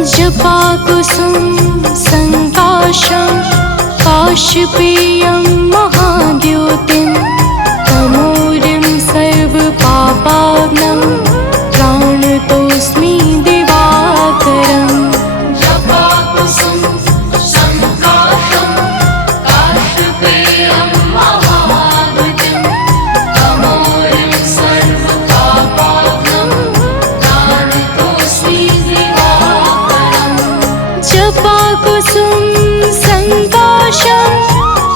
जपाकुसुम संकाशं काशपेयं महाद्योतिं तमोरिं सर्वपापाग्नं प्राणतोऽस्मि दिवाकरम्। जपाकुसुम संकाशं काशपेयं महाद्योतिं तमोरिं सर्वपापाग्नं प्राणतोऽस्मि दिवाकरम्। जपाकुसुम संकाशं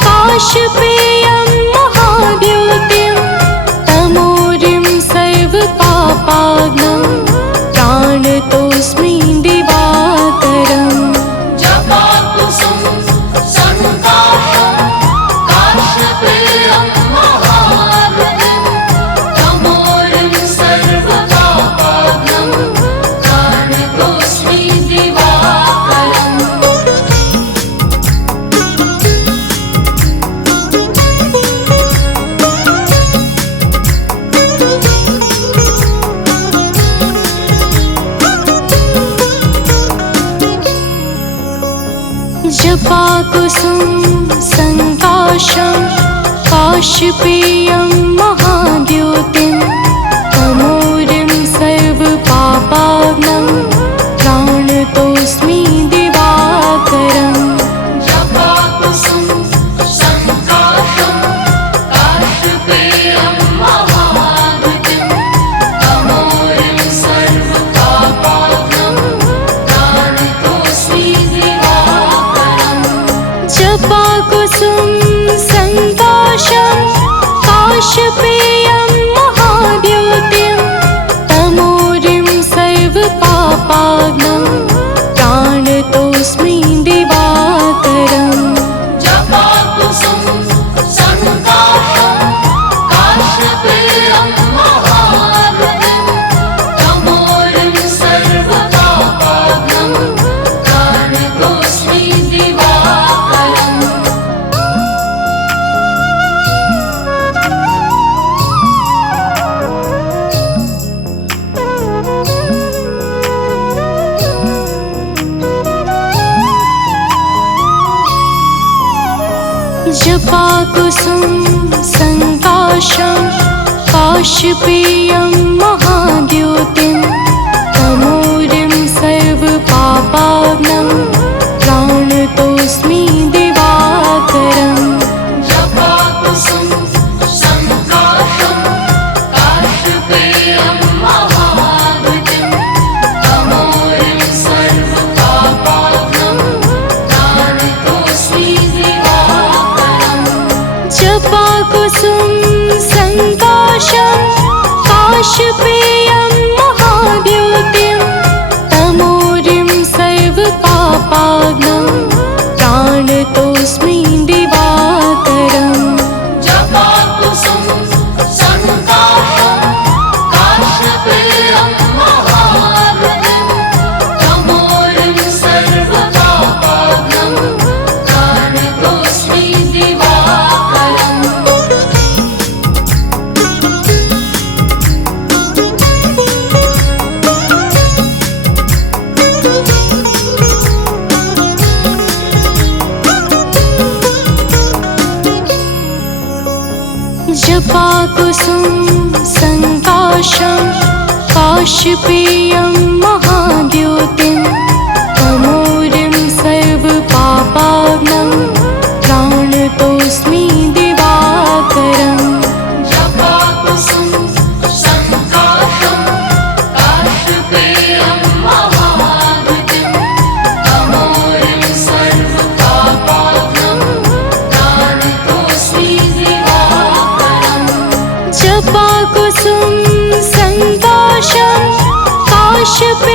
काशपेयं महाद्योतिं तमोरिं सर्वपापाग्नं प्राणतोऽस्मि दिवाकरम्। जपाकुसुम संकाशं काशपेयं महाद्योतिं तमोरिं सर्वपापाग्नं प्राणतोऽस्मि दिवाकरम्। जपाकुसुम संकाशं काशपेयं महाद्योतिं तमोरिं सर्वपापाग्नं प्राणतोऽस्मि दिवाकरम्। जपाकुसुम संकाशं काशपेयं महाद्योतिं तमोरिं सर्वपापाग्नं प्राणतोऽस्मि दिवाकरम्। जपाकुसुम संकाशं काशपेयं महाद्योतिं तमोरिं सर्वपापाग्नं प्राणतोऽस्मि दिवाकरम्। जपाकुसुम संकाशं काशपेयं महाद्योतिं तमोरिं सर्वपापाग्नं प्राणतोऽस्मि दिवाकरम्। जपाकुसुम संकाशं काशपेयं महाद्योतिं तमोरिं सर्वपापाग्नं प्राणतोऽस्मि दिवाकरम्। जपाकुसुम संकाशं काशपेयं महाद्योतिं तमोरिं सर्वपापाग्नं प्राणतोऽस्मि दिवाकरम्। जपाकुसुम संकाशं काशपेयं महाद्योतिं तमोरिं सर्वपापाग्नं प्राणतोऽस्मि दिवाकरम्। जपाकुसुम संकाशं काशपेयं महाद्योतिं तमोरिं सर्वपापाग्नं प्राणतोऽस्मि दिवाकरम्। जपाकुसुम संकाशं काशपेयं महाद्योतिं तमोरिं सर्वपापाग्नं प्राणतोऽस्मि दिवाकरम्। जपाकुसुम संकाशं काशपेयं महाद्योतिं तमोरिं सर्वपापाग्नं प्राणतोऽस्मि दिवाकरम्। जपाकुसुम संकाशं काशपेयं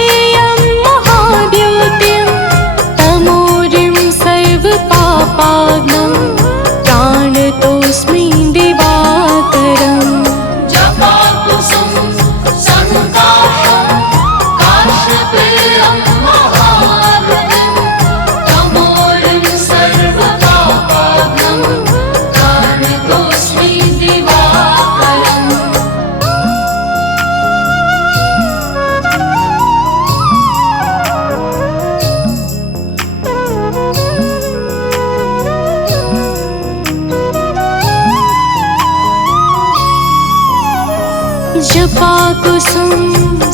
जपाकुसुम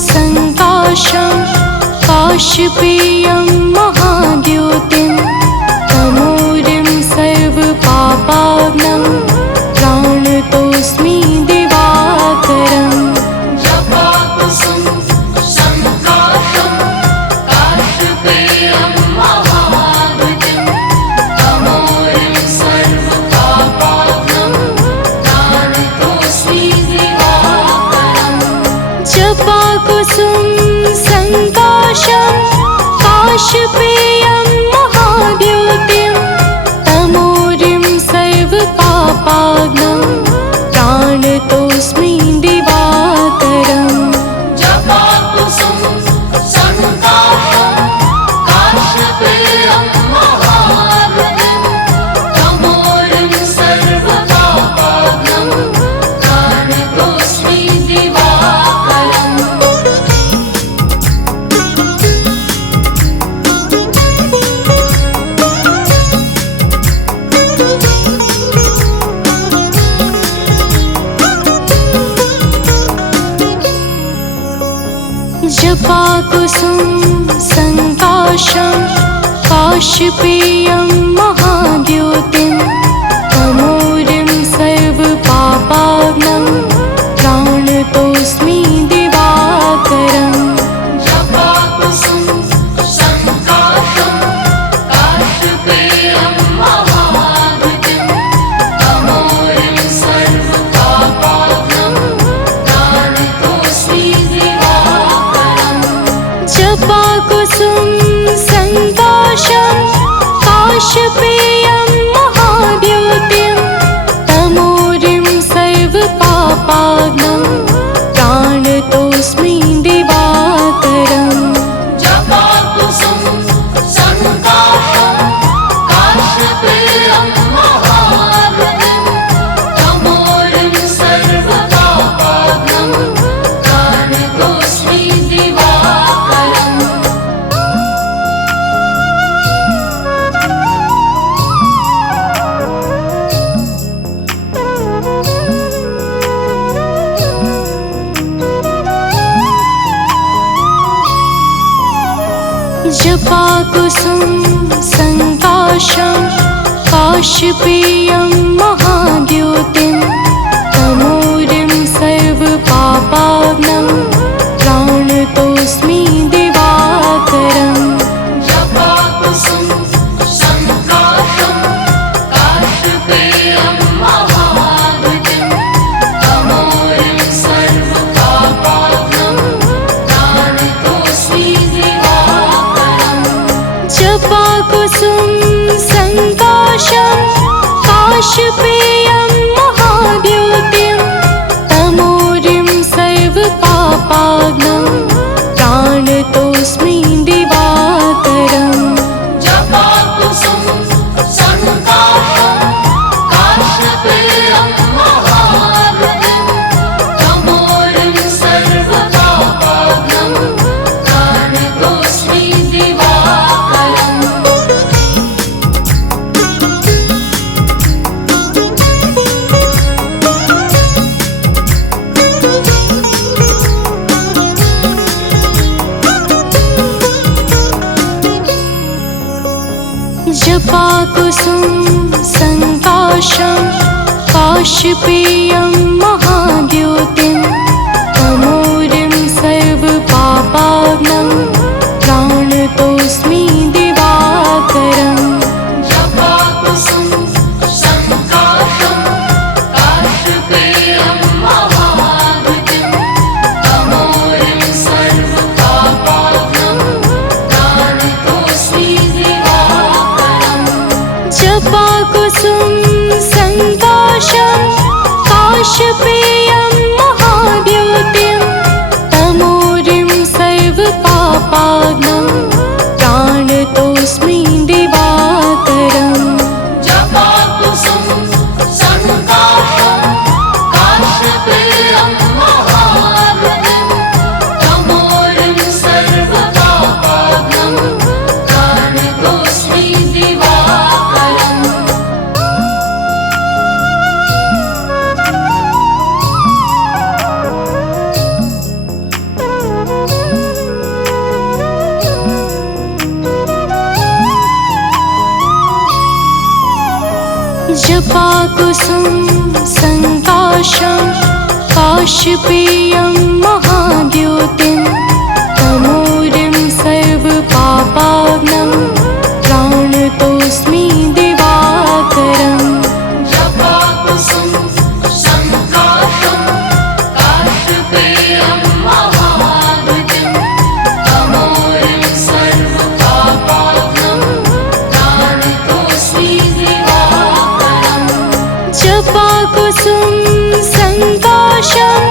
संकाशं काशपेयं महाद्युतिं तमोरिं सर्वपापाग्नं प्राणतोऽस्मि दिवाकरम् जपाकुसुम संकाशं काशपेयं महाद्युतिं तमोरिं सर्वपापाग्नं प्राणतोऽस्मि दिवाकरम् जपाकुसुम संकाशं काशपेयं महाद्युतिं तमोरिं सर्वपापाग्नं प्राणतोऽस्मि दिवाकरम् जपाकुसुम संकाशं काशपेयं महाद्युतिं तमोरिं सर्वपापाग्नं प्राणतोऽस्मि दिवाकरम् जपाकुसुम संकाशं काशपेयं महाद्युतिं तमोरिं सर्वपापाग्नं प्राणतोऽस्मि दिवाकरम् जपाकुसुम संकाशं काशपेयं महाद्युतिं तमोरिं सर्वपापाग्नं प्राणतोऽस्मि दिवाकरम् जपाकुसुम संकाशं काशपेयं महाद्युतिं तमोरिं सर्वपापाग्नं प्राणतोऽस्मि दिवाकरम् जपाकुसुम संकाशं काशपेयं महाद्युतिं तमोरिं सर्वपापाग्नं प्राणतोऽस्मि दिवाकरम् जपाकुसुम संकाशं काशपेयं महाद्युतिं तमोरिं सर्वपापाग्नं प्राणतोऽस्मि दिवाकरम् जपाकुसुम संकाशं काशपेयं महाद्युतिं तमोरिं सर्वपापाग्नं प्राणतोऽस्मि दिवाकरम् जपाकुसुम संकाशं काशपेयं महाद्युतिं तमोरिं सर्वपापाग्नं प्राणतोऽस्मि दिवाकरम् जपाकुसुम संकाशं काशपेयं महाद्युतिं तमोरिं सर्वपापाग्नं प्राणतोऽस्मि दिवाकरम् जपाकुसुम संकाशं काशपेयं महाद्युतिं तमोरिं सर्वपापाग्नं प्राणतोऽस्मि दिवाकरम् जपाकुसुम संकाशं काशपेयं महाद्युतिं तमोरिं सर्वपापाग्नं प्राणतोऽस्मि दिवाकरम् जपाकुसुम संकाशं काशपेयं जपाकुसुम संकाशं काशपेयं महाद्युतिं तमोरिं सर्वपापाग्नं प्राणतोऽस्मि दिवाकरम् जपाकुसुम संकाशं काशपेयं महाद्युतिं तमोरिं सर्वपापाग्नं प्राणतोऽस्मि दिवाकरम् जपाकुसुम संकाशं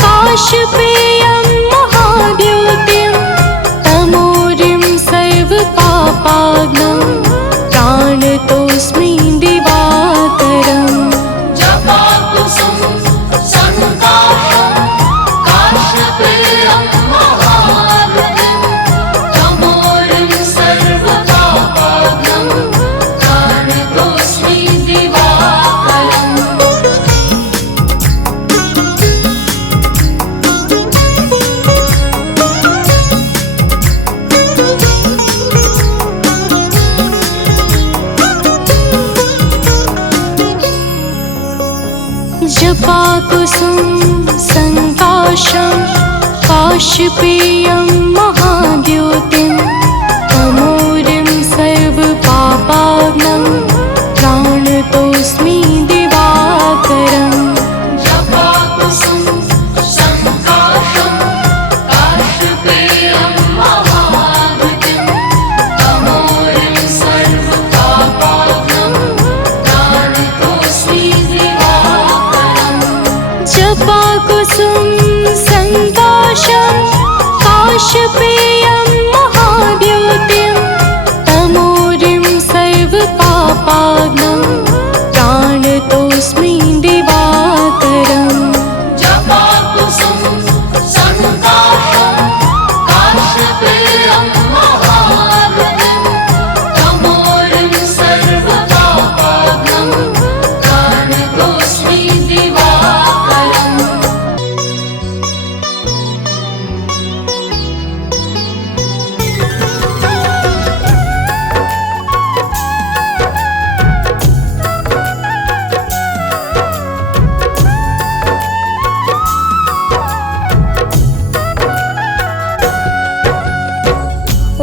काशपेयं महाद्युतिं तमोरिं सर्वपापाग्नं प्राणतोऽस्मि दिवाकरम् जपाकुसुम संकाशं काशपेयं महाद्युतिं तमोरिं सर्वपापाग्नं प्राणतोऽस्मि दिवाकरम् जपाकुसुम संकाशं काशपेयं महाद्युतिं तमोरिं सर्वपापाग्नं प्राणतोऽस्मि दिवाकरम् जपाकुसुम संकाशं काशपेयं महाद्युतिं तमोरिं सर्वपापाग्नं प्राणतोऽस्मि दिवाकरम् जपाकुसुम संकाशं काशपेयं महाद्युतिं तमोरिं सर्वपापाग्नं प्राणतोऽस्मि दिवाकरम् जपाकुसुम संकाशं काशपेयं महाद्युतिं तमोरिं सर्वपापाग्नं प्राणतोऽस्मि दिवाकरम्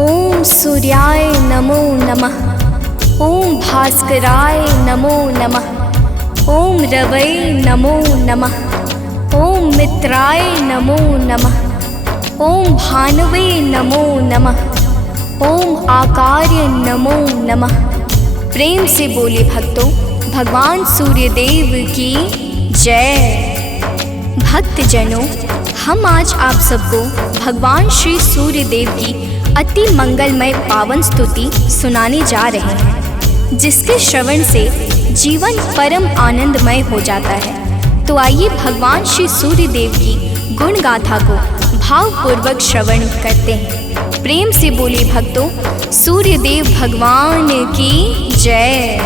ओम सूर्याय नमो नमः। ओम भास्कराय नमो नमः। ओम रवै नमो नमः। ओम मित्राय नमो नमः। ओम भानवे नमो नमः। ओम आकार्य नमो नमः। प्रेम से बोले भक्तों, भगवान सूर्यदेव की जय। भक्तजनों, हम आज आप सबको भगवान श्री सूर्यदेव की अति मंगलमय पावन स्तुति सुनाने जा रहे हैं, जिसके श्रवण से जीवन परम आनंदमय हो जाता है। तो आइए भगवान श्री सूर्यदेव की गुण गाथा को भावपूर्वक श्रवण करते हैं। प्रेम से बोले भक्तों, सूर्यदेव भगवान की जय।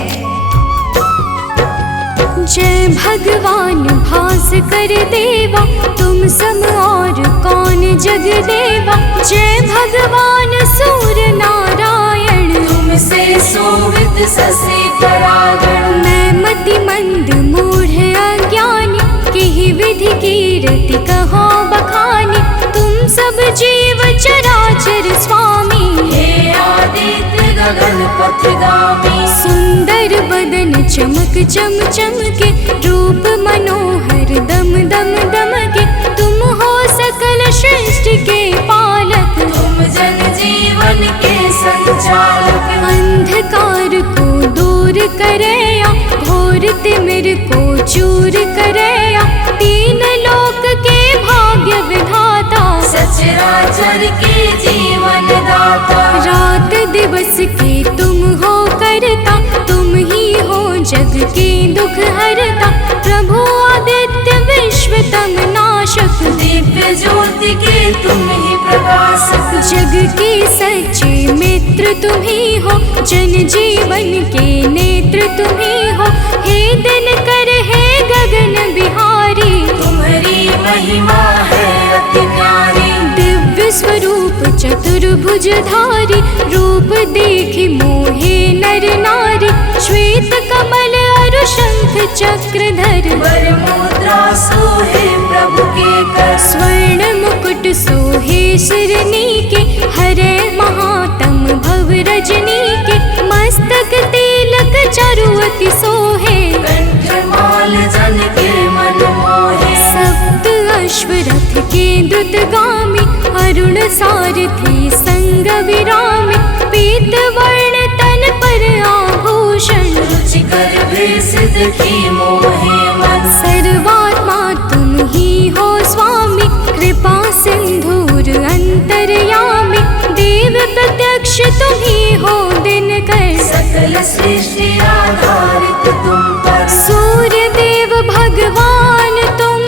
जय भगवान भास्कर देवा, तुम सम और कौन जग देवा। जय भगवान सूर्य नारायण, तुमसे सोवित ससे परागण। मैं मति मंद मूढ़ अज्ञानी, किहि विधि कीरति कहो बखानी। तुम सब जीव चराचर स्वामी, हे आदित्य गगन पथगामी। सुंदर बदन चमक चम चमके, रूप मनोहर दम दम दमके। तुम हो सकल सृष्टि के पालक, तुम जन जीवन के संचालक। अंधकार को दूर करया, घोर तिमिर को चूर करया। तीन लोक के भाग्य विधाता, सचराचर के जीवन दाता। रात दिवस के तुम हो करता, तुम ही हो जग के दुख हरता। प्रभु आदित्य विश्वतम नाशक, दिव्य ज्योति के तुम ही प्रकाशक। जग के सच्चे मित्र तुम ही हो, जन जीवन के नेत्र तुम ही हो। हे दिनकर हे गगन बिहारी, तुम्हारी महिमा है अति न्यारी। दिव्य स्वरूप चतुर्भुजधारी, रूप देखि मोहे नर नारी। श्वेत कमल अरु शंख चक्रधर वर मुद्रा सोहे प्रभु के कर स्वर्ण मुकुट सोहे सिरनी के हरे महातम भव रजनी के मस्तक तिलक चारुअति सोहे कंठमाल जन के मन मोहे सप्त अश्वरथ के द्रुतगामी अरुण सारथी संग विरामी पीत वर्ण तन पर आभूषण रुचिकर भेष देखी मोहे मन सर्वात्मा तुम ही हो स्वामी कृपा सिंधुर अंतर्यामी देव प्रत्यक्ष तुम ही हो दिनकर सकल सृष्टि आधारित तुम पर सूर्य देव भगवान तुम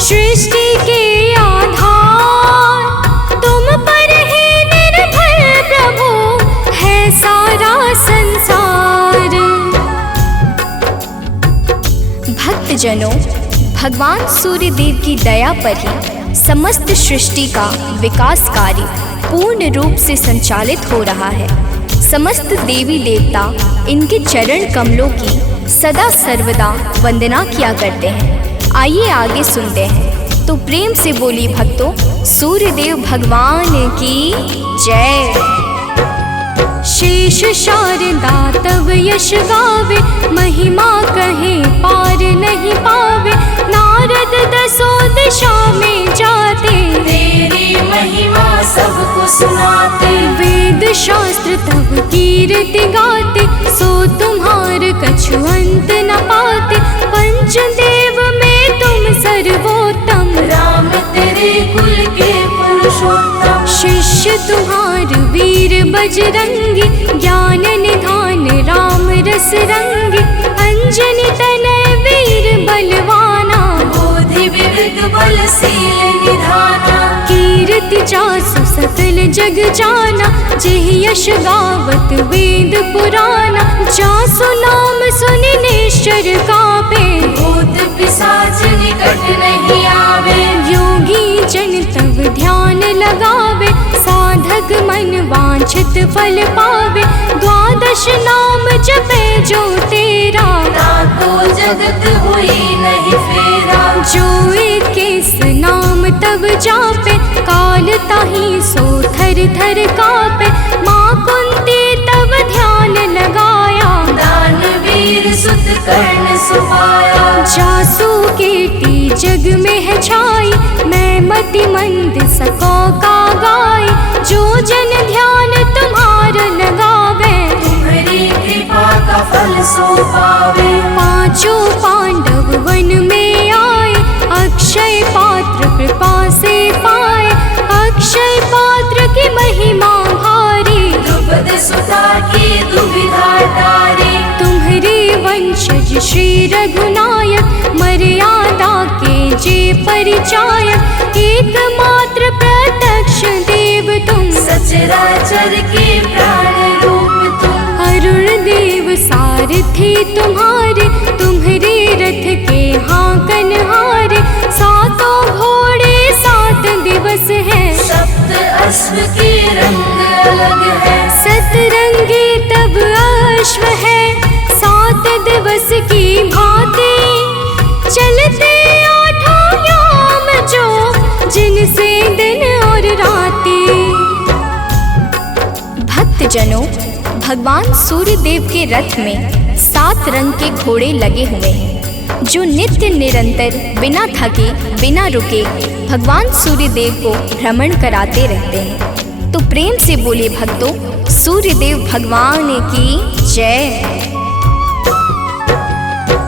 सृष्टि के आधार तुम पर ही निर्भर प्रभु है सारा संसार। भक्तजनों, भगवान सूर्य देव की दया पर ही समस्त सृष्टि का विकास कार्य पूर्ण रूप से संचालित हो रहा है। समस्त देवी देवता इनके चरण कमलों की सदा सर्वदा वंदना किया करते हैं। आइए आगे सुनते हैं। तो प्रेम से बोली भक्तों, सूर्यदेव भगवान की जय। शेष शारदा तव यश गावे महिमा कहे पार नहीं पावे नारद दसों दिशा में जाते तेरी महिमा सबको सुनाते वेद शास्त्र तब कीर्ति गाते सो तुम्हार कछु अंत न पाते पंचदेव में तुम सर्वोत्तम राम तेरे कुल के पुरुषोत्तम शिष्य तुम्हार वीर बजरंगी ज्ञान निधान राम रस रंगी अंजनी तनय वीर बलवाना बोधि विविध बलशील निधाना कीर्ति जासु सकल जग जाना जेह यश गावत वेद पुराना जासु नाम सुनि निश्चर कापे भूत पिशाच निकट नहीं आवे योगी जन तब ध्यान लगावे साधक मन वांछित फल पावे द्वादश नाम जपे जो तेरा ताको जगत हुई नहीं फेरा जो इक्कीस नाम तब जापे काल ताही सो थर थर कापे माँ कुंती तब ध्यान लगाया दानवीर सुत कर्ण सुपाया जासू कीर्ति जग में है छाई मैं मति मंद सको का गाय जो जन ध्यान तुम्हारा लगावे तुम्हारी कृपा का फल सो पावे पांचों पांडव वन में आए अक्षय पात्र कृपा से पाए अक्षय पात्र की महिमा भारी द्रुपद सुता की दुविधा टारी तुम्हारे वंशज श्री रघुनायक मर्यादा के जे परिचायक एकमात्र प्रत्यक्ष देव तुम सचराचर के प्राण रूप तुम अरुण देव सारथी तुम्हारे तुम्हारे रथ के हाकन हारे सातों घोड़े 7 दिवस है सप्त अश्व के रंग अलग है सतरंगी तब अश्व है 7 दिवस की भांति चलते 8 याम जो जिनसे दिन और राती। भक्तजनों, भगवान सूर्यदेव के रथ में 7 रंग के घोड़े लगे हुए हैं जो नित्य निरंतर बिना थके बिना रुके भगवान सूर्यदेव को भ्रमण कराते रहते हैं। तो प्रेम से बोले भक्तों, सूर्यदेव भगवान की जय।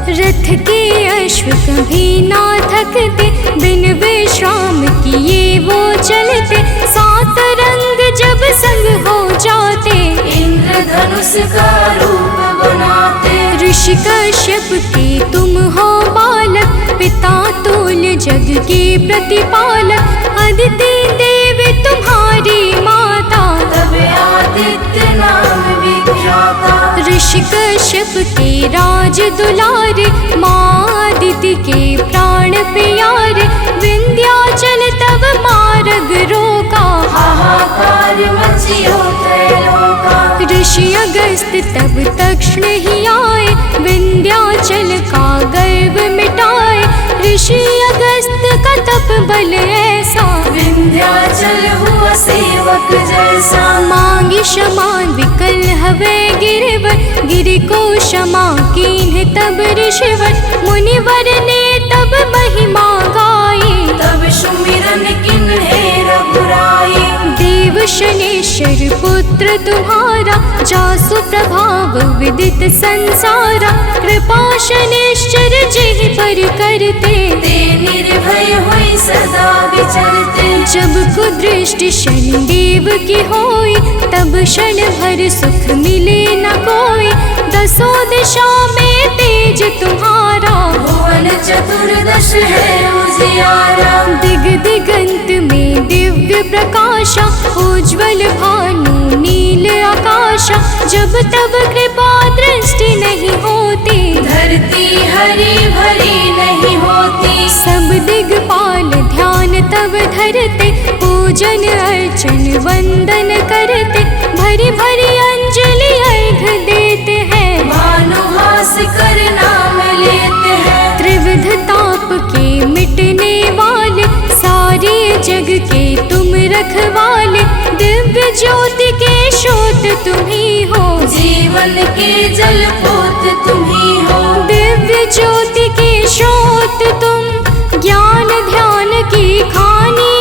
रथ के अश्व कभी ना थकते बिन विश्राम किए वो चलते 7 रंग जब संग हो जाते इंद्रधनुष का रूप बनाते ऋषि कश्यप के तुम हो बालक पिता तुल्य जग के प्रतिपालक अदिति देवी तुम्हारी माता तब आदित्य नाम विख्याता ऋषि कश्यप के राज दुलारे माँ अदिति के प्राण प्यारे विंध्याचल तब मार्ग रोका हाहाकार मचियो त्रैलोका ऋषि अगस्त तब तक्षण ही आए विंध्याचल का गर्व मिटाए, ऋषि अगस्त का तप बल ऐसा, विंध्याचल हुआ सेवक जैसा। मांगी क्षमा विकल हवे गिरवर, गिरि को क्षमा कीन्ह तब ऋषिवर, मुनिवर ने तब महिमा गाई, तब सुमिरन किन्हे रघुराई। देव शनेश्वर पुत्र तुम्हारा, जासु प्रभाव विदित संसारा, कृपा शनेश्वर जेहि पर करते, ते निर्भय हुई सदा विचरते। जब कुदृष्टि शनिदेव की होई, तब क्षण भर सुख मिले न कोई, दसों दिशा में तेज तुम्हारा, भुवन चतुर्दश है उजियारा। दिग दिगंत में दिव्य प्रकाशा, उज्ज्वल भानु नील आकाशा, जब तब कृपा दृष्टि नहीं होती, धरती हरी भरी नहीं होती। सब दिगपाल ध्यान तब धरते, पूजन अर्चन वंदन करते, भरी भरी अंजलि अर्घ देते हैं, भानुहास कर नाम लेते हैं। त्रिविध ताप के मिटने वाले, सारे जग के तुम रखवाले, दिव्य ज्योति के स्रोत तुम ही हो, जीवन के जल पोत तुम ही हो। दिव्य ज्योति के स्रोत तुम, ज्ञान ध्यान की खानी,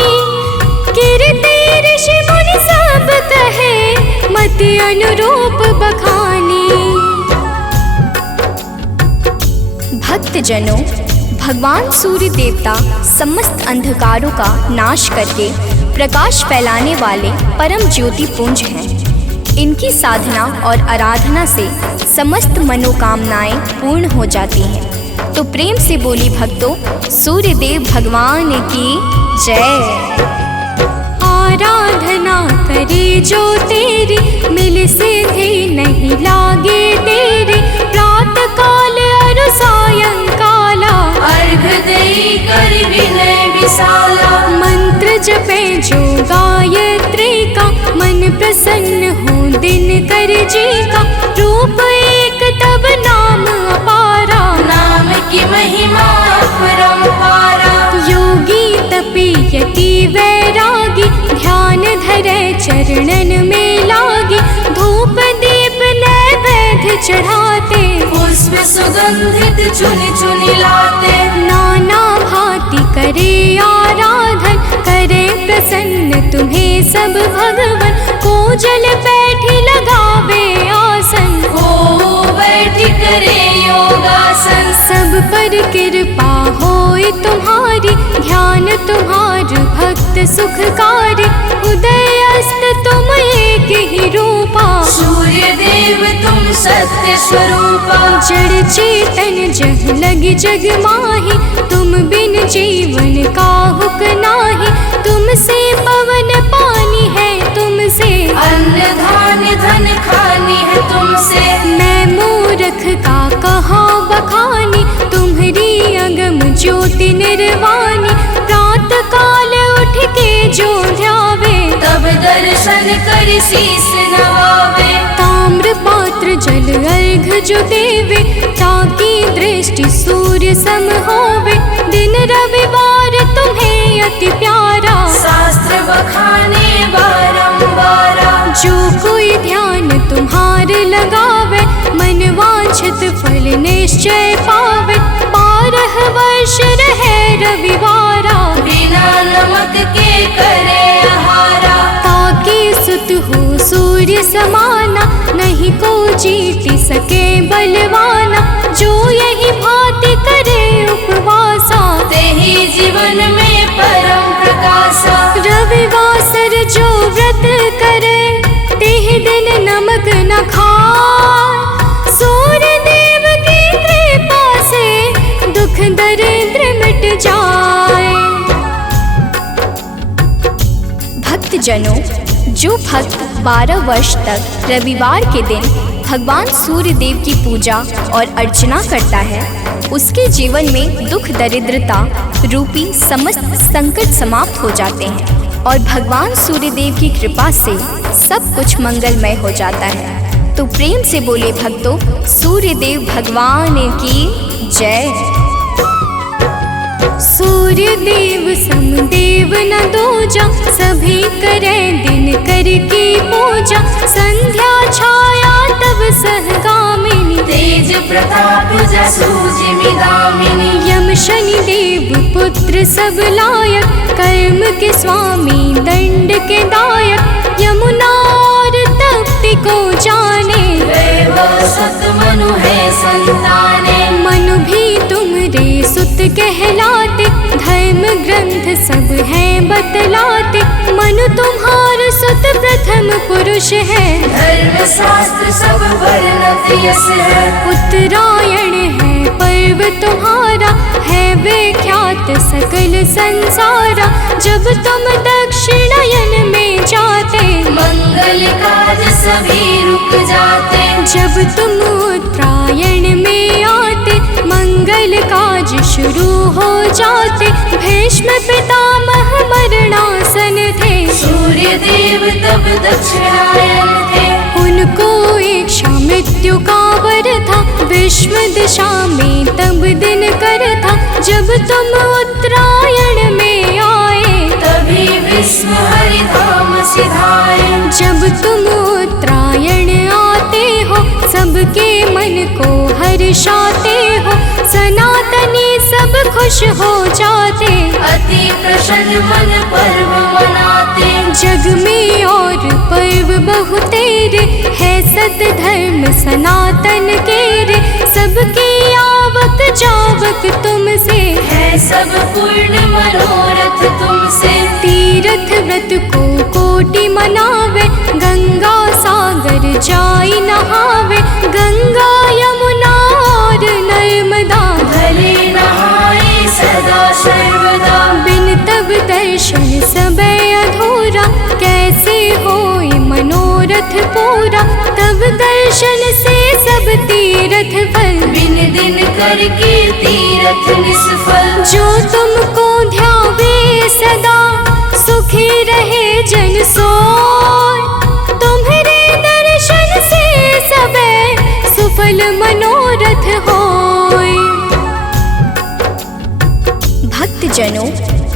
कीर्ति ऋषि मुनि सब कहे, मति अनुरूप बखानी। भक्तजनों, भगवान सूर्य देवता समस्त अंधकारों का नाश करके प्रकाश फैलाने वाले परम ज्योति पुंज हैं। इनकी साधना और आराधना से समस्त मनोकामनाएं पूर्ण हो जाती हैं। तो प्रेम से बोली भक्तों, सूर्य देव भगवान की जय। आराधना करे जो तेरी, मिल सिद्धि नहीं लागे तेरे, प्रात काल अरु सायंकाला, अर्घ देई कर विनय विशाला। मंत्र जपे जो गायत्री का, मन प्रसन्न हो दिन कर जी का, रूप एक तब नाम अपारा, नाम की महिमा अपरंपारा। योगी तपी यति वैरागी, ध्यान धरे चरणन में लागी, धूप दीप नैवेद्य चढ़ाते, पुष्प सुगंधित चुनि चुनि लाते। नाना भांति करे आराधन, करे प्रसन्न तुम्हें सब भगवन, को जल बैठी लगावे आसन, हो बैठी करे योगासन। सब पर कृपा होए तुम्हारी, ध्यान तुम्हार भक्त सुखकारी, उदय अस्त तुम एक ही रूपा, सूर्य देव तुम सत्य स्वरूपा। जड़ चेतन जग लगी जग माही, तुम बिन जीवन का हुक नाही, तुमसे पवन पानी है तुमसे, अन्न धान्य धन खानी है तुमसे। मैं मूर्ख का कहा बखानी, तुम्हारी अगम ज्योति निर्वाणी, प्रात काल उठ के जो ध्यावे, तब दर्शन कर शीस नवावे। ताम्र पात्र जल अर्घ जो देवे, ताकि दृष्टि सूर्य सम होवे, दिन रविवार तुम्हें अति प्यारा, शास्त्र बखाने बारंबारा। जो कोई ध्यान तुम्हार लगावे, मन वांछित फल निश्चय पावे, 12 वर्ष रहे रविवारा, बिना नमक के करे आहारा। ताकि सुत हो सूर्य समाना, नहीं को जीत सके बलवाना, जो यही भांति करे उपवासा, तेहि जीवन में परम प्रकाशा। रविवासर जो व्रत करे, तेह दिन नमक न खाए, सूर्य देव की कृपा से दुख दरिद्र मिट जाए। भक्तजनों, जो भक्त 12 वर्ष तक रविवार के दिन भगवान सूर्य देव की पूजा और अर्चना करता है, उसके जीवन में दुख दरिद्रता रूपी समस्त संकट समाप्त हो जाते हैं और भगवान सूर्य देव की कृपा से सब कुछ मंगलमय हो जाता है। तो प्रेम से बोले भक्तों सूर्य देव भगवान की जय। सूर्य देव समदेव न दूजा, सभी करे दिन करके पूजा। संध्या छाया तब सहगामिनी, तेज प्रताप जसु जिमिदामिनी। यम शनि देव पुत्र सब लायक, कर्म के स्वामी दंड के दायक। यमुना और तप्ति को जाने, दैव सत मनु है संताने। मनु भी तुमरे सुत कहलाते, धर्म ग्रंथ सब हैं बतलाते। मनु तुम्हार सुत प्रथम पुरुष है, धर्म शास्त्र सब वर्णत यस है। उत्तरायण है पर्व तुम्हारा, है विख्यात सकल संसारा। जब तुम दक्षिणायन में जाते, मंगल काज सभी रुक जाते। जब तुम उत्तरायण में आते, मंगल काज शुरू हो जाते। भीष्म पितामह मरणासन थे, सूर्य देव तब दक्षिणायन थे। उनको इच्छा मृत्यु का वर था, विश्व दिशा में तब दिन कर था। जब तुम उत्तरायण में आए, तभी विश्व हरिधाम सिधाए। जब तुम उत्तरायण आते हो, सबके मन को हर्षाते हो। सनातनी सब खुश हो जाते, अति प्रसन्न मन पर्व मनाते। जग में और पर्व बहु तेरे, है सत धर्म सनातन के रे। सबकी आवक जावक तुमसे, है सब पूर्ण मनोरथ तुमसे। तीर्थ व्रत को कोटि मनावे, गंगा सागर जाई नहावे। गंगा यमुना और नर्मदा, भले नहाए सदा सर्वदा। बिन तब दर्शन सबे अधूरा, कैसे होए मनोरथ पूरा। तब दर्शन से सब तीर्थ फल, बिन दिन करके तीरथ निष्फल। जो तुमको ध्यावे सदा, सुखी रहे जन सोय। तुम्हारे दर्शन से सबे सुफल मनोरथ होय। भक्तजनों,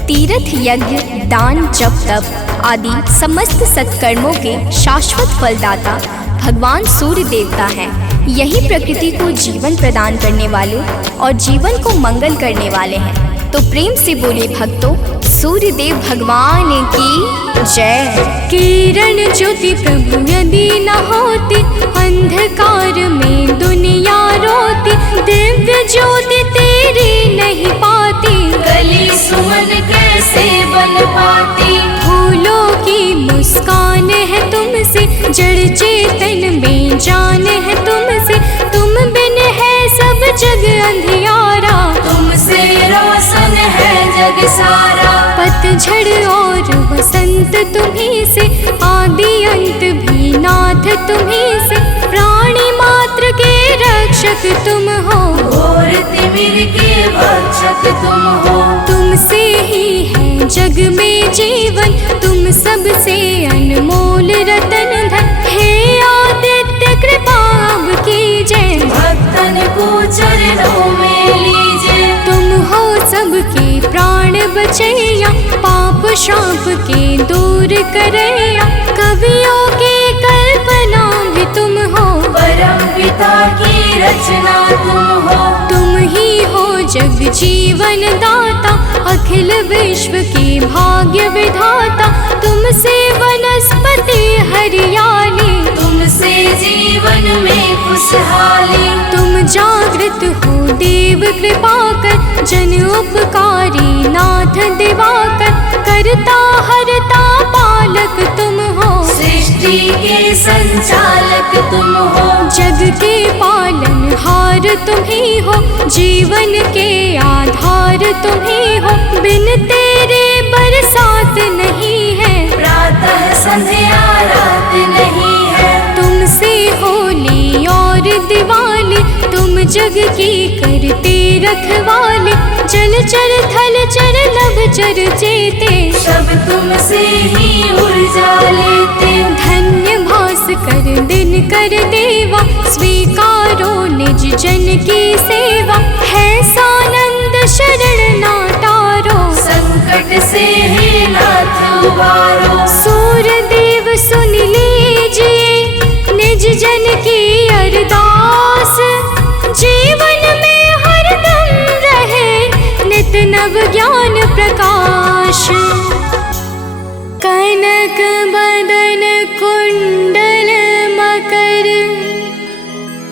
तीर्थ यज्ञ दान जप तप आदि समस्त सत्कर्मों के शाश्वत फलदाता भगवान सूर्य देवता हैं। यही प्रकृति को जीवन प्रदान करने वाले और जीवन को मंगल करने वाले हैं। तो प्रेम से बोले भक्तों सूर्य देव भगवान की जय। किरण ज्योति प्रभु यदि न होती, अंधकार में दुनिया रोती। दिव्य ज्योति तेरी नहीं पाती, गली सुमन कैसे बन पाती। फूलों की मुस्कान है तुमसे, जड़ चेतन में जान है तुमसे। तुम बिन है सब जग अंधियारा, तुमसे रोशन है जग सारा। पतझड़ और वसंत तुम्ही से, आदि अंत भी नाथ तुम्ही से। प्राणी मात्र के रक्षक तुम हो, घोर तिमिर के भक्षक तुम हो। तुमसे ही है जग में जीवन, तुम सबसे अनमोल रतन धन। हे आदित्य कृपा अब कीजिए, भक्तन को चरणों में लीजिए। तुम हो सबके प्राण बचैया, पाप शाप के दूर करैया। कवियों की कल्पना भी तुम हो, परम पिता की रचना तुम हो। तुम ही हो जग जीवन दाता, अखिल विश्व के भाग्य विधाता। तुमसे वनस्पति हरियाली, तुमसे जीवन में खुशहाली। तुम जागृत हो देव कृपा कर, जन उपकारी नाथ दिवाकर। करता हरता पालक तुम हो, सृष्टि के संचालक तुम हो। जग के पालन हार तुम ही हो, जीवन के आधार तुम ही हो। बिन तेरे बरसात नहीं है, प्रातः संध्या रात नहीं है। तुमसे होली और दिवाली, तुम जग की करते रखवाले, जलचर थलचर नभचर जेते, सब तुमसे ही ऊर्जा लेते। धन्य भास्कर दिन कर देवा, स्वीकारो निज जन की सेवा। है सानंद शरण ना तारो, संकट से है नाथ उबारो। सूर्य देव सुन लीजिए, निज जन की अरदास। जीवन में हरदम रहे, नित नव ज्ञान प्रकाश। कनक बदन कुंडल मकर,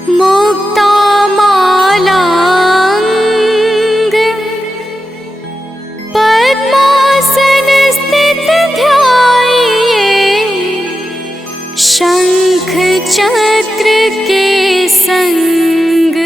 मुक्ता माला अंग। पद्मासन स्थित ध्याइए, शंख चक्र के संग।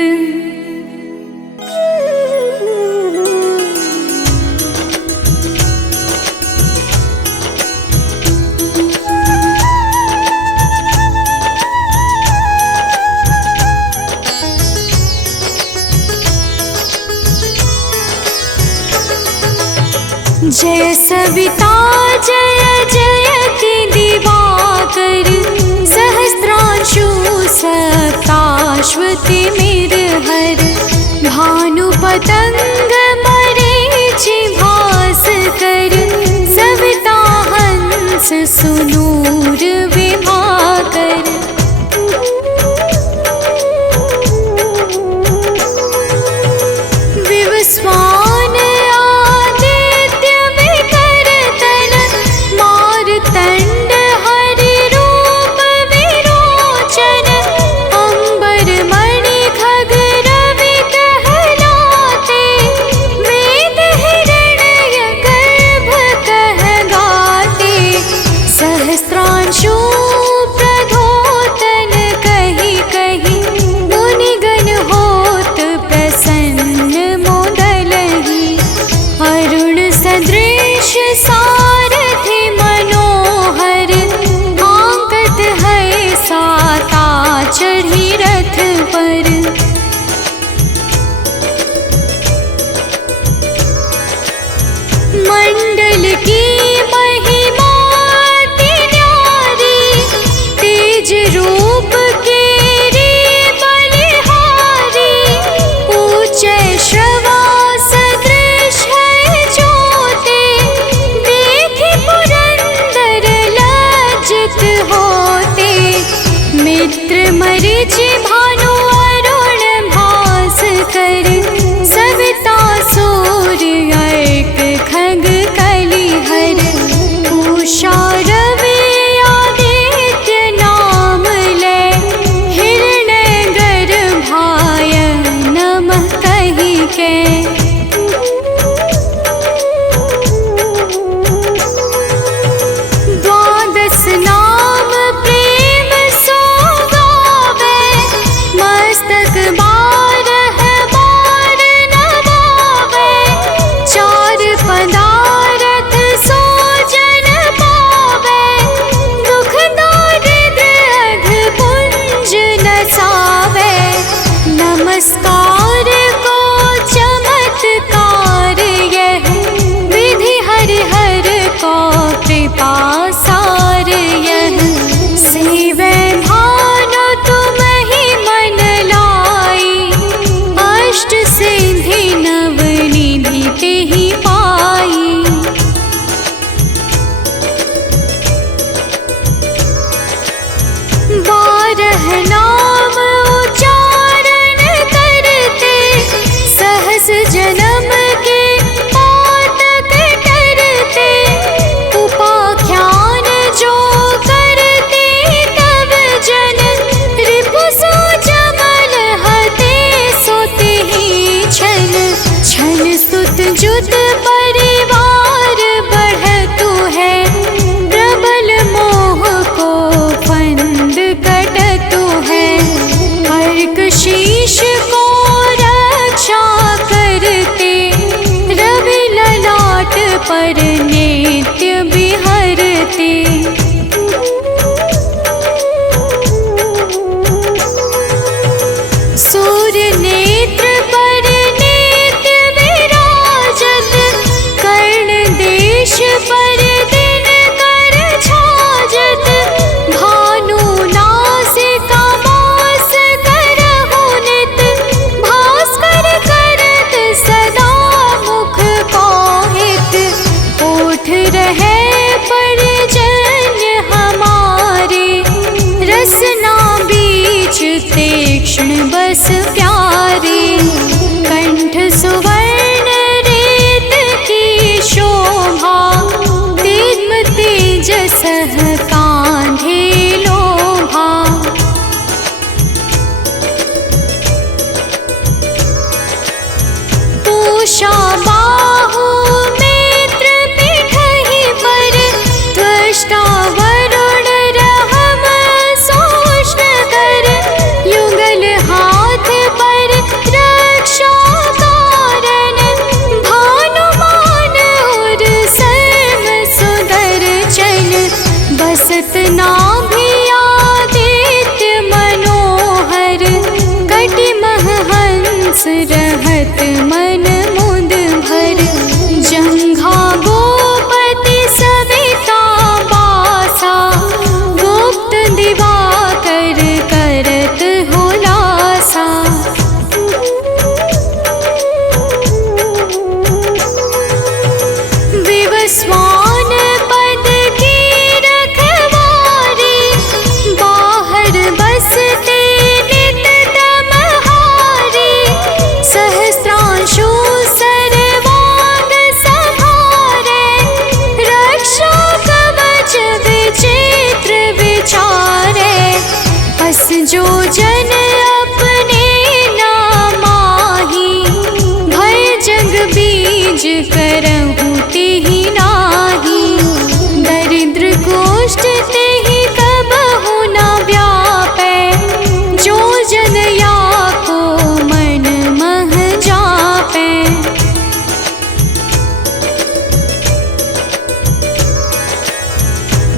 जय सविता जय जयति दिवाकर, सहस्रांशु सप्ताश्वति मिरहर। भानु पतंग मरीचि भास्कर, सविता हंस सुनूर विभाकर। विवस्वान आदित्य विकर्तन, मारतंड हरि रूप विरोचन। अंबर मणि खग रवि कहलाते, वेद हिरण्य गर्भ कह गाते। सहस्त्रांशु प्रधोतन कहि कहि, मुनिगण होत प्रसन्न मोदलहि। अरुण सदृश सारथि मनोहर, आंकत है साता चढ़ी रथ पर। मंडल की महिमा अति न्यारी, तेज रूप केरी बलिहारी। ऊंचे श्रवा सदृश है ज्योति, देखि पुरंदर लज्जित होते। मित्र मरीचि भानु अरुण भास्कर, सविता सूर्य अर्क खग कलिहर। उषा रवि आदित्य नाम ले, हिरण्य गर्भाय नमः कहि के। द्वादश नाम प्रेम सो गावे, मस्तक बारह बार नवावे। चार पदारथ सो जन पावे, दुख दारिद्र अघ पुंज नसावे। नमस्कार को चमत्कार यह, विधि हरिहर को कृपा सार यह। सेवै भानु तुम ही मन लाई, अष्ट सिद्धि नव निधि तेहि पाई। बारह नाम उच्चारण करते, सहस जन्म के पातक टरते। उपाख्यान जो करते तब जन, रिपु सो जमल हते सोते ही छन। छन सुत जुत परिवार बढ़तु है, प्रबल मोह को फंद कटतु है। अर्क शीश को रक्षा करते, रवि ललाट पर नित्य बिहरते। सूर्य नेत्र पर कृष्ण बस प्यारे। कंठ सुवर्ण रेत की शोभा, दिव्य तेजस कांधे लोभा। पूषा बाहु नेत्र पिठहि पर, त्वष्टा वरुण रहम सोष्ण कर। युगल हाथ पर रक्षा कारण, भानुमान और सर्व सुदर्शन। बसत नाभि आदित्य मनोहर, कटिमह हंस रहत मन मुद भर। जंघा गोपति सविता बासा, गुप्त दिवाकर करत हुलासा। विवस्वान पद की रखवारी, बाहर बसते नित तमहारी। सहस्त्रांशु सर्वांग संहारे, रक्षा कवच विचित्र विचारे। बस जो जन अपने नामाही, भय जग बीज करहु तेहि नाही। दरिद्र गोष्ठ तेहि कबहु न व्यापै, जो जन या को मन मह जापै।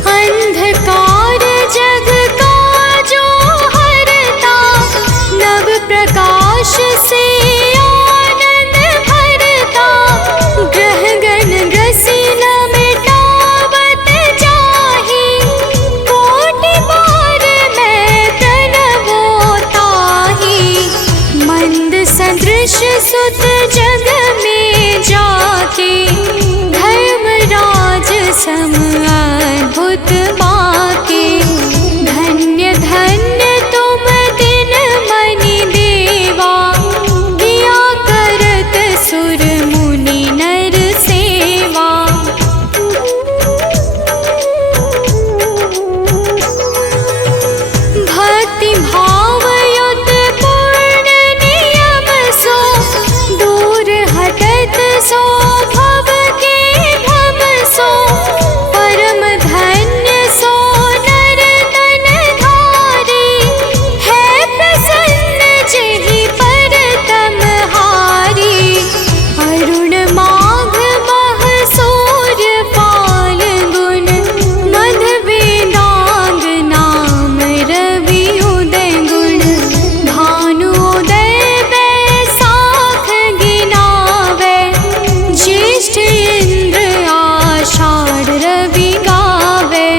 अंधकार जग का जो हरता, नव प्रकाश से आनंद भरता। ग्रह गण ग्रसी न मिटावत जाहि, कोटि बार मैं प्रणवो ताहि। मंद सदृश सुत जग में जाके, धर्मराज सम अद्भुत बाके। धन्य धन्य तुम दिन मनि देवा, किया करत सुर मुनि नर सेवा। भक्ति भाव युत पूर्ण नियम सो, दूर हटत सो भव के भव सो। परम धन्य सो नर तन धारी, है प्रसन्न जेहि पर तमहारी। अरुण माघ मह सूर्य फाल्गुन, मध वेदांग नाम रवि उदय गुण। भानुदय बैसाख गिनावे, ज्येष्ठ इंद्र आषाढ़ रवि गावे।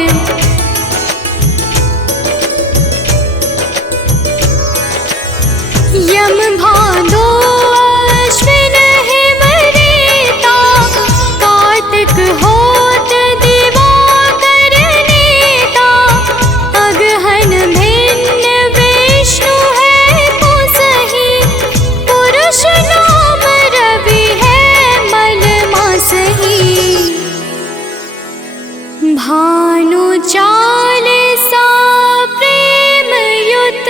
यम भादो अश्विन हिम रेता, कार्तिक होत दिवाकर नेता। अगहन भिन्न विष्णु है पुसहि, पुरुष नाम रवि है मल मासहि। भानु चालीसा प्रेम युत,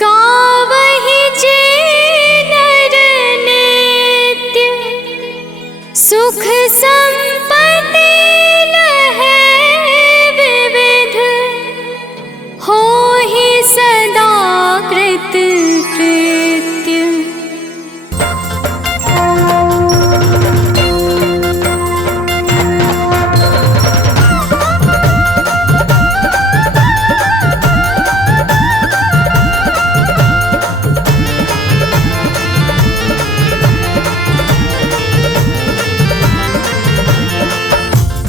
गावहि जे नर नित्य। सुख संपत्ति लहै विविध, होहि सदा कृत कृत्य।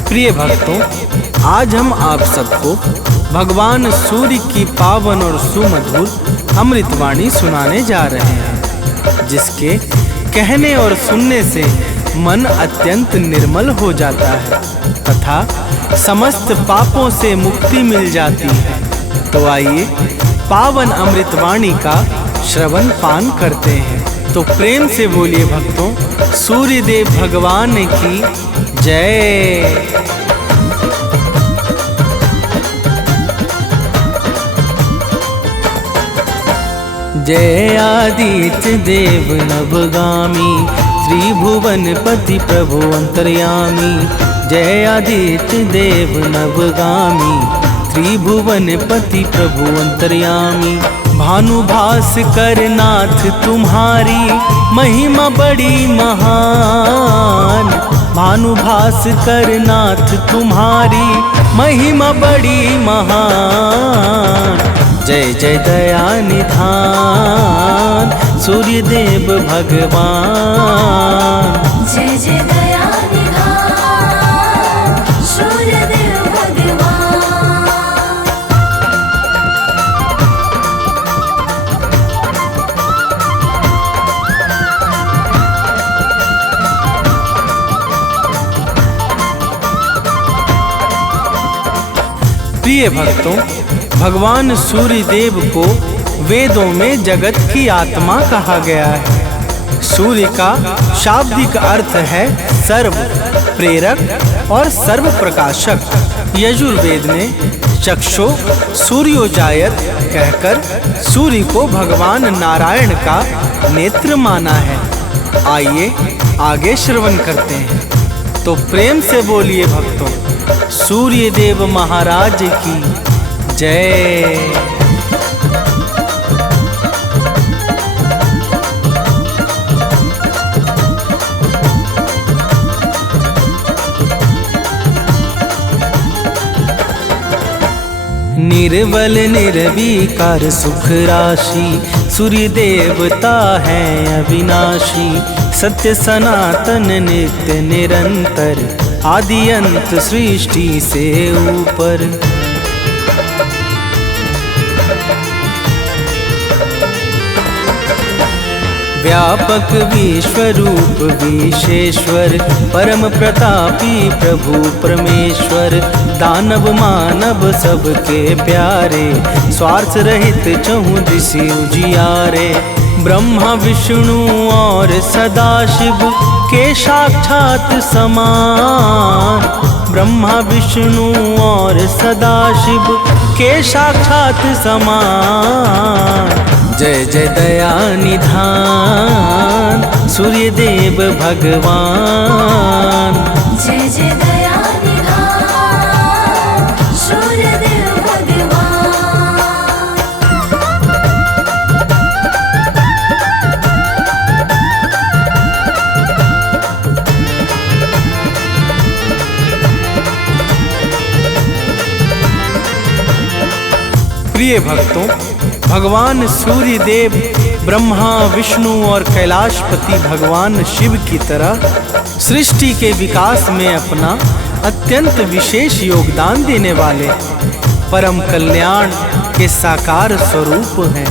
प्रिय भक्तों, आज हम आप सबको भगवान सूर्य की पावन और सुमधुर अमृतवाणी सुनाने जा रहे हैं, जिसके कहने और सुनने से मन अत्यंत निर्मल हो जाता है तथा समस्त पापों से मुक्ति मिल जाती है। तो आइए पावन अमृतवाणी का श्रवण पान करते हैं। तो प्रेम से बोलिए भक्तों, सूर्यदेव भगवान की जय। जय आदित्य देव नवगामी, त्रिभुवनपति प्रभु अंतर्यामी। जय आदित्य देव नवगामी, त्रिभुवनपति प्रभु अंतर्यामी। भानुभास्कर नाथ तुम्हारी महिमा बड़ी महान। भानुभास्कर नाथ तुम्हारी महिमा बड़ी महान। जय जय दया निधान सूर्यदेव भगवान। जय जय दया निधान सूर्यदेव भगवान। प्रिय भक्तों, भगवान सूर्यदेव को वेदों में जगत की आत्मा कहा गया है। सूर्य का शाब्दिक अर्थ है सर्व प्रेरक और सर्व प्रकाशक। यजुर्वेद ने चक्षु सूर्योजायत कहकर सूर्य को भगवान नारायण का नेत्र माना है। आइए आगे श्रवण करते हैं। तो प्रेम से बोलिए भक्तों, सूर्यदेव महाराज की जय। निर्बल निर्विकार सुख राशि, सूर्य देवता है अविनाशी। सत्य सनातन नित्य निरंतर, आदि अंत सृष्टि से ऊपर। व्यापक विश्वरूप विशेश्वर, परम प्रतापी प्रभु परमेश्वर। दानव मानव सबके प्यारे, स्वार्थ रहित चहुँ दिशि उजियारे। ब्रह्मा विष्णु और सदाशिव के साक्षात समान। ब्रह्मा विष्णु और सदाशिव के साक्षात समान। जय जय दया निधान सूर्यदेव भगवान। जय जय दया निधान सूर्यदेव भगवान। प्रिय भक्तों, भगवान सूर्यदेव ब्रह्मा विष्णु और कैलाशपति भगवान शिव की तरह सृष्टि के विकास में अपना अत्यंत विशेष योगदान देने वाले परम कल्याण के साकार स्वरूप हैं।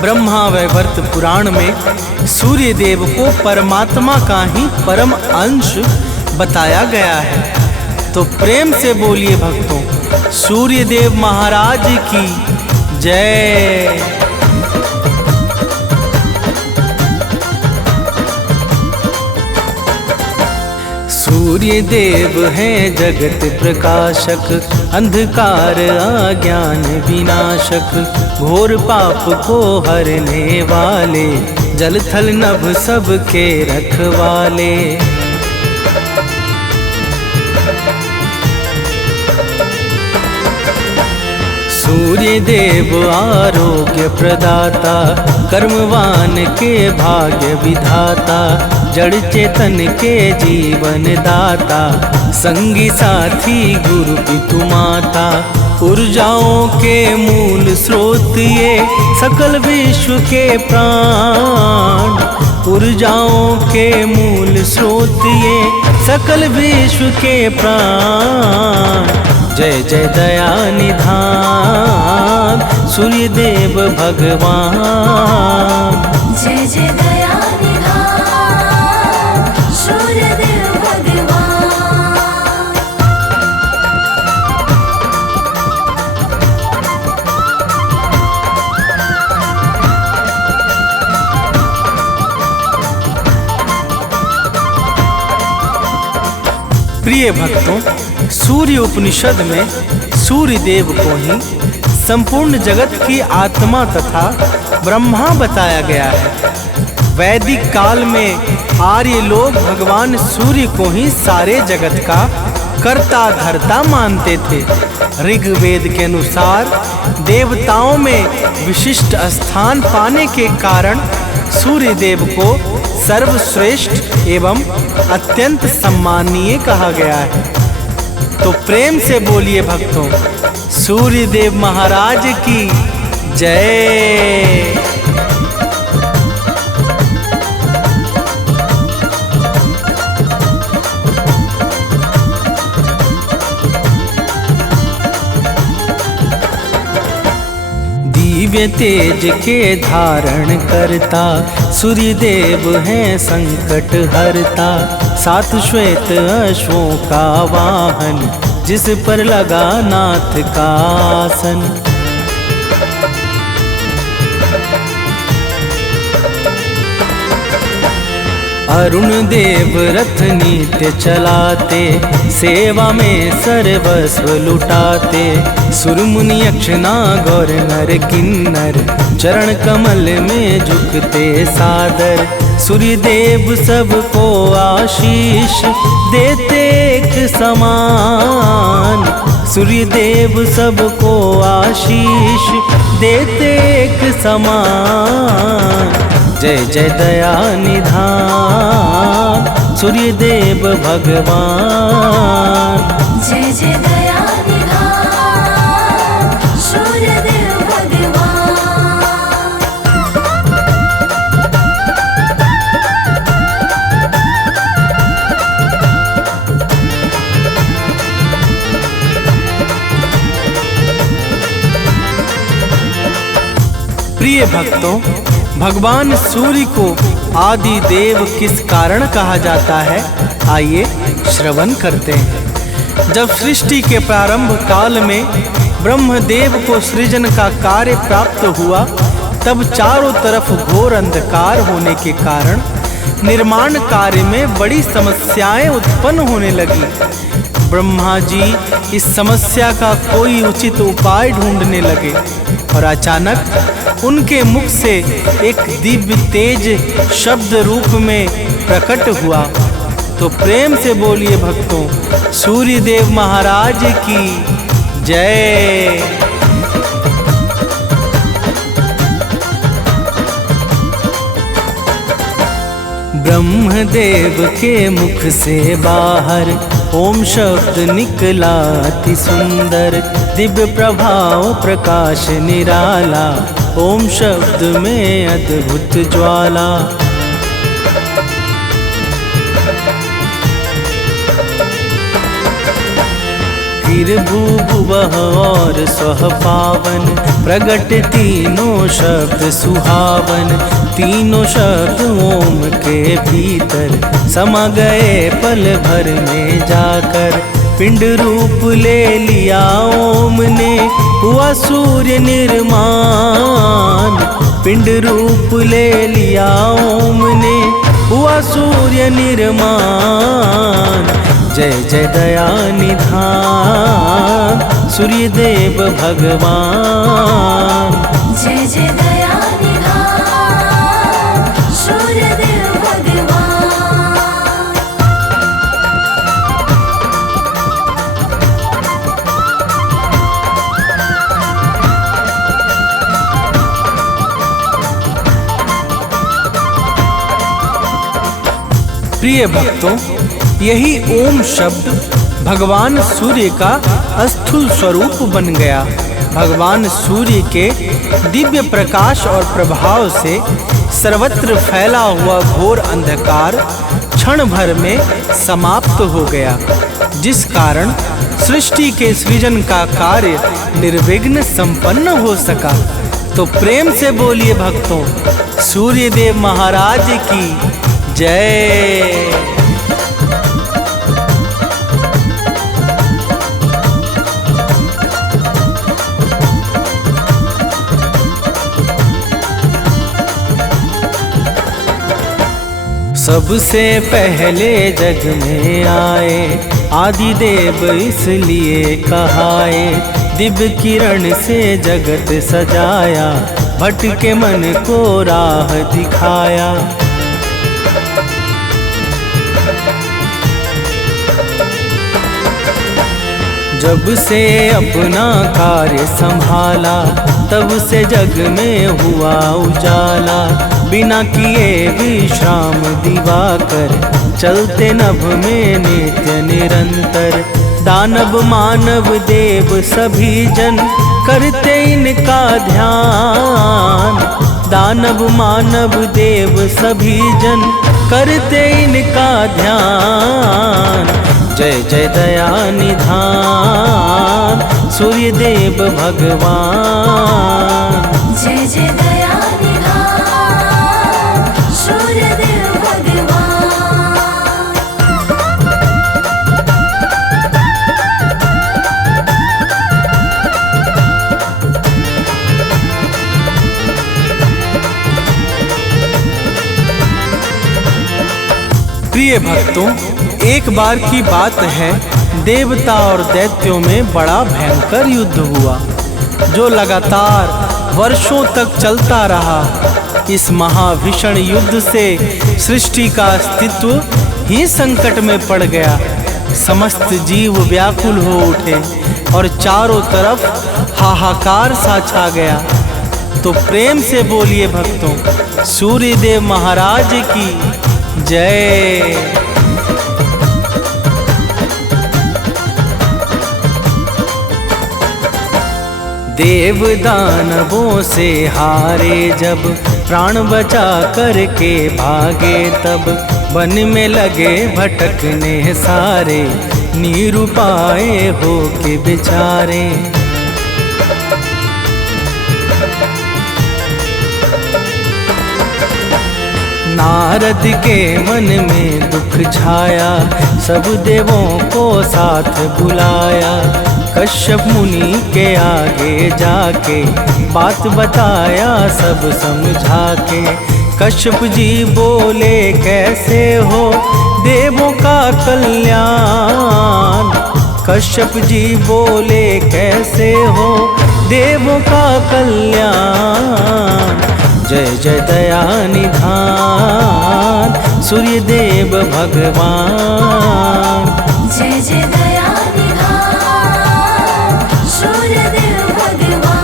ब्रह्मा वैवर्त पुराण में सूर्यदेव को परमात्मा का ही परम अंश बताया गया है। तो प्रेम से बोलिए भक्तों, सूर्यदेव महाराज की जय। सूर्यदेव हैं जगत प्रकाशक, अंधकार अज्ञान विनाशक। घोर पाप को हरने वाले, जल थल नभ सबके रखवाले। सूर्यदेव आरोग्य प्रदाता, कर्मवान के भाग्य विधाता। जड़ चेतन के जीवन दाता, संगी साथी गुरु पितु माता। ऊर्जाओं के मूल स्रोत ये, सकल विश्व के प्राण। ऊर्जाओं के मूल स्रोत ये, सकल विश्व के प्राण। जय जय दया निधान सूर्यदेव भगवान। जय जय दया निधान सूर्यदेव भगवान। प्रिय भक्तों, सूर्य उपनिषद में सूर्य देव को ही संपूर्ण जगत की आत्मा तथा ब्रह्मा बताया गया है। वैदिक काल में आर्य लोग भगवान सूर्य को ही सारे जगत का कर्ता धर्ता मानते थे। ऋग्वेद के अनुसार देवताओं में विशिष्ट स्थान पाने के कारण सूर्य देव को सर्वश्रेष्ठ एवं अत्यंत सम्माननीय कहा गया है। तो प्रेम से बोलिए भक्तों, सूर्य देव महाराज की जय। दिव्य तेज के धारण करता सूर्य देव हैं संकट हरता। सात श्वेत अश्वों का वाहन जिस पर लगा नाथ का आसन। अरुण देव रथ नित्य चलाते, सेवा में सर्वस्व लुटाते। सुर मुनि यक्ष नाग और नर किन्नर चरण कमल में झुकते सादर। सूर्य देव सबको आशीष देते एक समान। सूर्य देव सबको आशीष देते एक समान। जय जय दया निधान सूर्य देव भगवान। जय जय दया निधान सूर्य देव भगवान। प्रिय भक्तों, भगवान सूर्य को आदि देव किस कारण कहा जाता है, आइए श्रवण करते हैं। जब सृष्टि के प्रारंभ काल में ब्रह्मदेव को सृजन का कार्य प्राप्त हुआ, तब चारों तरफ घोर अंधकार होने के कारण निर्माण कार्य में बड़ी समस्याएं उत्पन्न होने लगी। ब्रह्मा जी इस समस्या का कोई उचित उपाय ढूंढने लगे और अचानक उनके मुख से एक दिव्य तेज शब्द रूप में प्रकट हुआ। तो प्रेम से बोलिए भक्तों, सूर्य देव महाराज की जय। ब्रह्मदेव के मुख से बाहर ओम शब्द निकला अति सुंदर। दिव्य प्रभाव प्रकाश निराला, ओम शब्द में अद्भुत ज्वाला। भूभुवः और स्वः पावन, प्रगट तीनों शब्द सुहावन। तीनों शब्द ओम के भीतर समा गए पल भर में जाकर। पिंड रूप ले लिया ओम ने, हुआ सूर्य निर्माण। पिंड रूप ले लिया ओम ने, हुआ सूर्य निर्माण। जय जय दया निधान सूर्य देव भगवान। जय जय दया निधान सूर्य देव भगवान। प्रिय भक्तों, यही ओम शब्द भगवान सूर्य का स्थूल स्वरूप बन गया। भगवान सूर्य के दिव्य प्रकाश और प्रभाव से सर्वत्र फैला हुआ घोर अंधकार क्षण भर में समाप्त हो गया, जिस कारण सृष्टि के सृजन का कार्य निर्विघ्न संपन्न हो सका। तो प्रेम से बोलिए भक्तों, सूर्य देव महाराज की जय। सबसे पहले जग में आए आदिदेव इसलिए कहाए, दिव्य किरण से जगत सजाया, भटके मन को राह दिखाया। जब से अपना कार्य संभाला, तब से जग में हुआ उजाला। बिना किए विश्राम दिवाकर, चलते नभ में नित्य निरंतर। दानव मानव देव सभी जन, करते इनका ध्यान। दानव मानव देव सभी जन, करते इनका ध्यान। जय जय दया निधान सूर्य देव भगवान। जय जय दया निधान सूर्य देव भगवान। प्रिय भक्तों, एक बार की बात है, देवता और दैत्यों में बड़ा भयंकर युद्ध हुआ, जो लगातार वर्षों तक चलता रहा। इस महाभीषण युद्ध से सृष्टि का अस्तित्व ही संकट में पड़ गया। समस्त जीव व्याकुल हो उठे और चारों तरफ हाहाकार सा छा गया। तो प्रेम से बोलिए भक्तों, सूर्यदेव महाराज की जय। देव दानवों से हारे जब, प्राण बचा करके भागे तब। वन में लगे भटकने सारे, निरुपाय हो के बेचारे। नारद के मन में दुख छाया, सब देवों को साथ बुलाया। कश्यप मुनि के आगे जाके, बात बताया सब समझा के। कश्यप जी बोले कैसे हो देवों का कल्याण। कश्यप जी बोले कैसे हो देवों का कल्याण। जय जय दया निधान सूर्य देव भगवान। जय जय दया निधान सूर्य देव भगवान।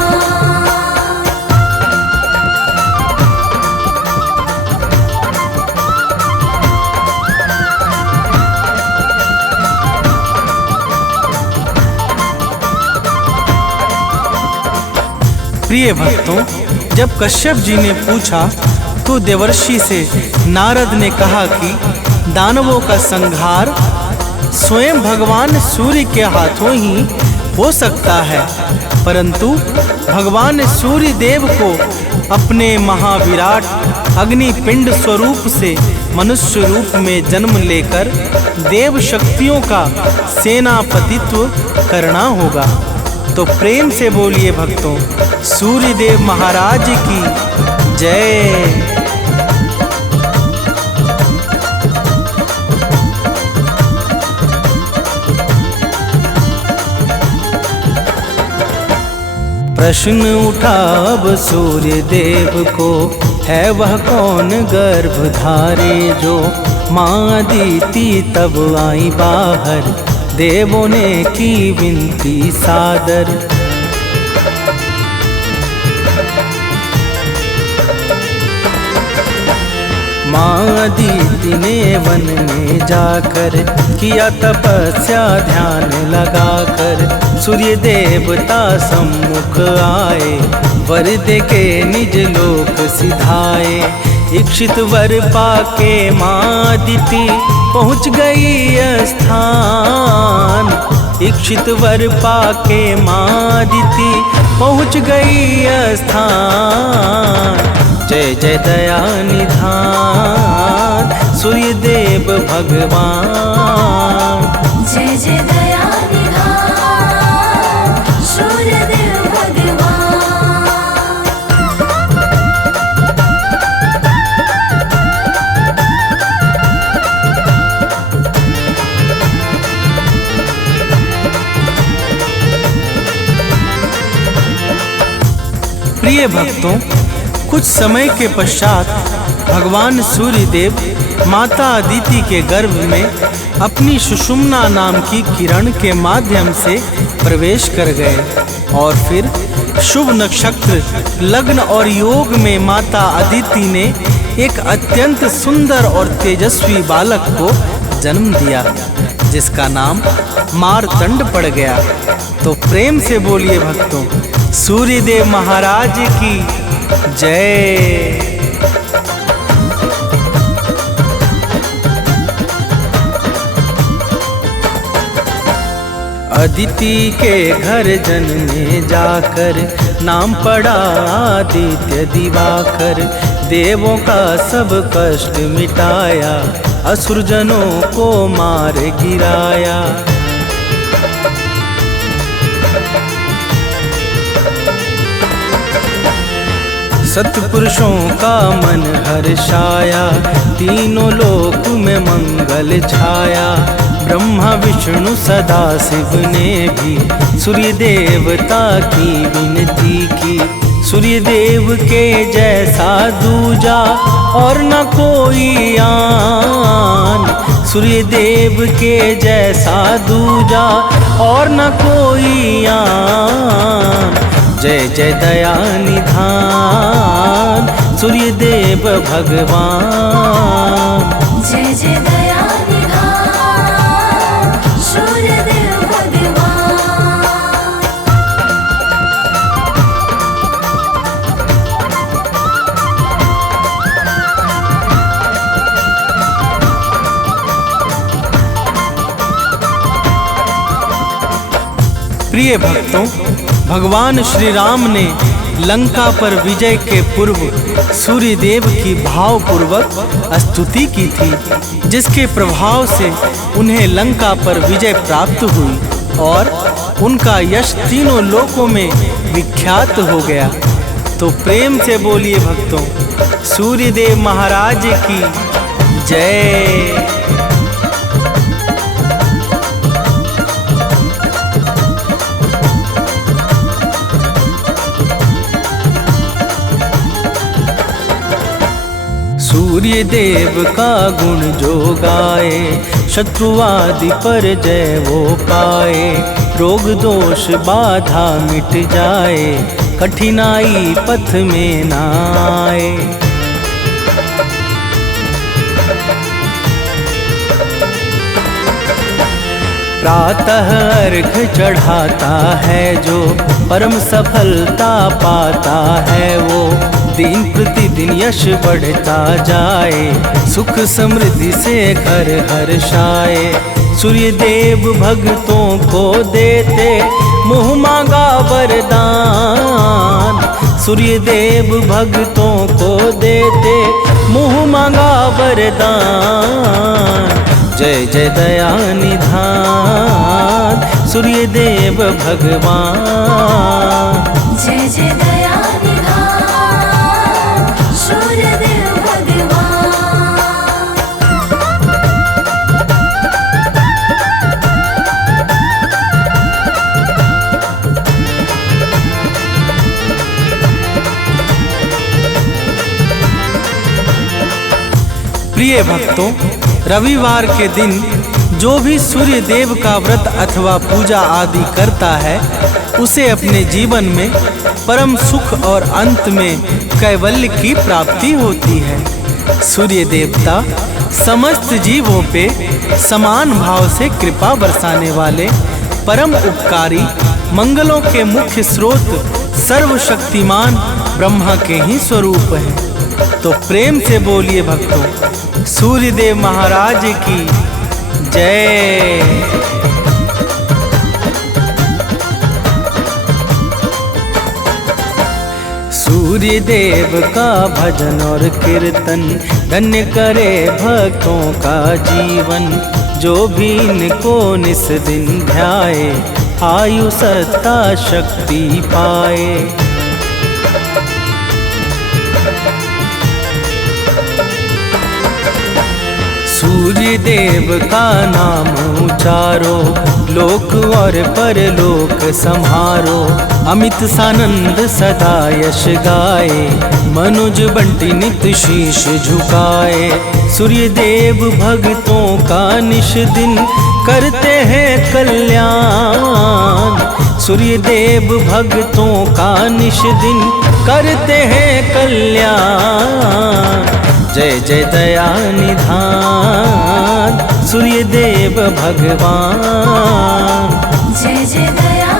प्रिय भक्तों, जब कश्यप जी ने पूछा तो देवर्षि से नारद ने कहा कि दानवों का संहार स्वयं भगवान सूर्य के हाथों ही हो सकता है, परंतु भगवान सूर्य देव को अपने महाविराट अग्निपिंड स्वरूप से मनुष्य रूप में जन्म लेकर देव शक्तियों का सेनापतित्व करना होगा। तो प्रेम से बोलिए भक्तों, सूर्य देव महाराज की जय। प्रश्न उठा अब सूर्य देव को, है वह कौन गर्भधारी जो। माँ अदिति तब आई बाहर, देवों ने की विनती सादर। माँ अदिति ने वन में जाकर, किया तपस्या ध्यान लगाकर। सूर्य देवता सम्मुख आए, वर दे के निज लोक सिधाए। इक्षित वर पाके माँ अदिति पहुँच गई स्थान। इक्षित वर पाके माँ अदिति पहुँच गई स्थान। जय जय दया निधान सूर्य देव भगवान। जय जय दया निधान सूर्य देव भगवान। प्रिय भक्तों, कुछ समय के पश्चात भगवान सूर्य देव माता अदिति के गर्भ में अपनी सुषुम्ना नाम की किरण के माध्यम से प्रवेश कर गए और फिर शुभ नक्षत्र, लग्न और योग में माता अदिति ने एक अत्यंत सुंदर और तेजस्वी बालक को जन्म दिया, जिसका नाम मार्तंड पड़ गया। तो प्रेम से बोलिए भक्तों, सूर्यदेव महाराज की जय। अदिति के घर जन्मे जाकर नाम पड़ा आदित्य दिवाकर। देवों का सब कष्ट मिटाया, असुरजनों को मार गिराया। सत्पुरुषों का मन हर्षाया, तीनों लोक में मंगल छाया। ब्रह्मा विष्णु सदा शिव ने भी सूर्य देवता की विनती की। सूर्य देव के जैसा दूजा और न कोई आन। सूर्य देव के जैसा दूजा और न कोई आन। जय जय दया निधान सूर्य देव भगवान। जय जय दया निधान सूर्य देव भगवान। प्रिय भक्तों, भगवान श्री राम ने लंका पर विजय के पूर्व सूर्य देव की भावपूर्वक स्तुति की थी, जिसके प्रभाव से उन्हें लंका पर विजय प्राप्त हुई और उनका यश तीनों लोकों में विख्यात हो गया। तो प्रेम से बोलिए भक्तों, सूर्य देव महाराज की जय। सूर्य देव का गुण जो गाए, शत्रुवादि पर जय वो पाए। रोग दोष बाधा मिट जाए, कठिनाई पथ में ना आए। प्रातः अर्घ चढ़ाता है जो, परम सफलता पाता है वो। दिन प्रतिदिन यश बढ़ता जाए, सुख समृद्धि से घर हर्षाए। सूर्य देव भक्तों को देते मुँह मांगा वरदान। सूर्य देव भक्तों को देते मुँह मांगा वरदान। जय जय दया निधान सूर्य देव भगवान। जय जय दया निधान सूर्य देव भगवान। प्रिय भक्तों, रविवार के दिन जो भी सूर्य देव का व्रत अथवा पूजा आदि करता है, उसे अपने जीवन में परम सुख और अंत में कैवल्य की प्राप्ति होती है। सूर्य देवता समस्त जीवों पे समान भाव से कृपा बरसाने वाले परम उपकारी, मंगलों के मुख्य स्रोत, सर्वशक्तिमान ब्रह्मा के ही स्वरूप हैं। तो प्रेम से बोलिए भक्तों, सूर्य देव महाराज की जय। सूर्य देव का भजन और कीर्तन धन्य करे भक्तों का जीवन। जो भी इनको निस दिन ध्याए, आयु सत्ता शक्ति पाए। सूर्य देव का नाम उचारो, लोक और परलोक सम्हारो। अमित सानंद सदा यश गाए, मनुज बंटी नित शीश झुकाए। सूर्य देव भक्तों का निश दिन करते हैं कल्याण। सूर्य देव भक्तों का निश दिन करते हैं कल्याण। जय जय दया निधान सूर्य देव भगवान। जय जय दया